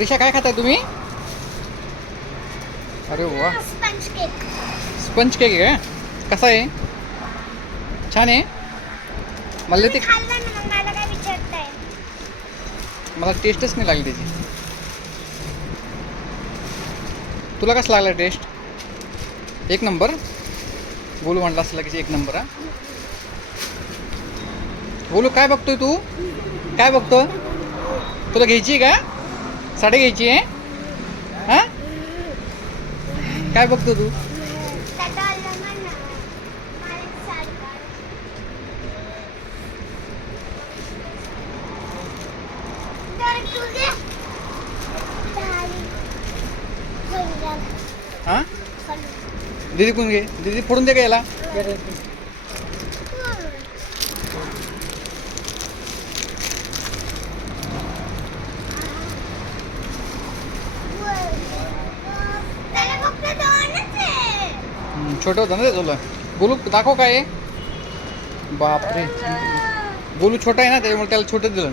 ऋषा काय खाताय तुम्ही? अरे वा, स्पंज केक. स्पंज केक आहे का? कसा आहे? छान आहे. मला ते खाल्ला ना, मग मला काय विचारताय? मला टेस्टच नाही लागली त्याची. तुला कसं लागला टेस्ट? एक नंबर. बोलू म्हटलं असलं की एक नंबर. हा बोलू, काय बघतोय तू? काय बघतो? तुला घ्यायची आहे का? साडी घ्यायची आहे? हां, काय बघतो तू? दादा आला म्हणा. मला सारखा. तर तुझे हां, दीदी कोण घे? दीदी फोडून दे का याला? छोटं होतं ना ते तुला. बोलू दाखव काय आहे? बापरे, बोलू छोटा आहे ना, त्याच्यामुळे त्याला छोटं दिलं.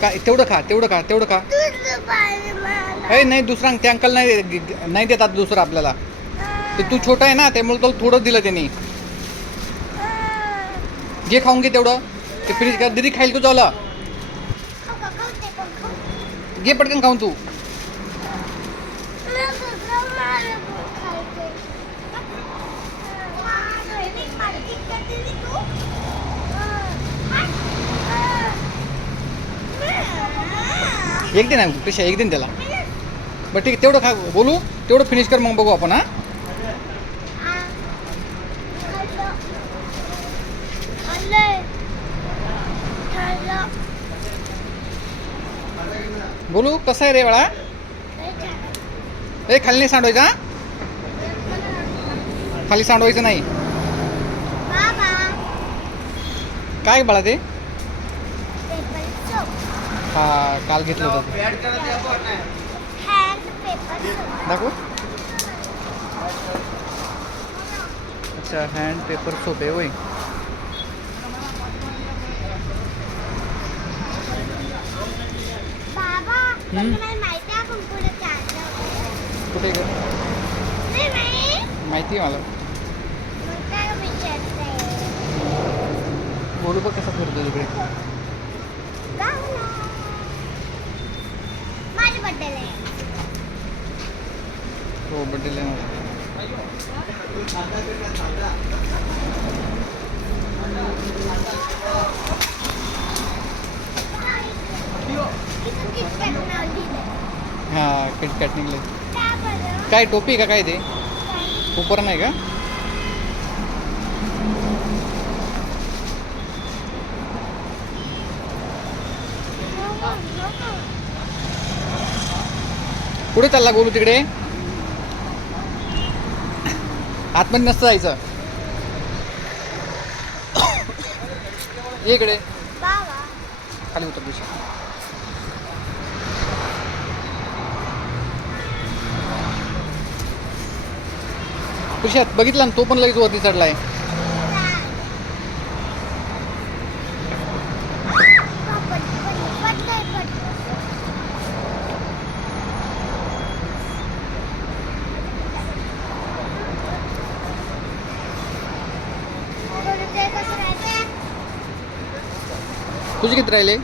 काय तेवढं खा, तेवढं खा, तेवढं खा. अरे नाही, दुसरा ते अंकल नाही देतात दुसरं आपल्याला. ते तू छोटा आहे ना, त्यामुळे तुला थोडं दिलं त्यांनी. घे, खाऊन घे तेवढं. ते फ्रीज का दीदी खाईल तू झालं. घे पटकन खाऊन तू. एक दिन आहे कशा, एक दिन त्याला. बरं ठीक आहे, तेवढं खा. बोलू तेवढं फिनिश कर, मग बघू आपण. हां, बोलू कसं आहे रे बाळा? ए, खाली नाही सांडवायचं. हां, खाली सांडवायचं नाही. काय बाळा ते? हा, काल घेतलं होतं. दाखवू. अच्छा, हँड पेपर सोप आहे होय. कुठे ग? माहिती आहे मला. बोलू बघ कसा फिरतो तिकडे. हो, बड्डेला आहे माझा. हां, किटकॅट निघले. काय टोपी का काय ते? उपर नाही का? कुठे चालला गोलू? तिकडे आतमध्ये नसतं जायचं. इकडे खाली उतर दिशा. तुझ्यात बघितला ना, तो पण लगेच वरती चढलाय. तुझे किती राहिले?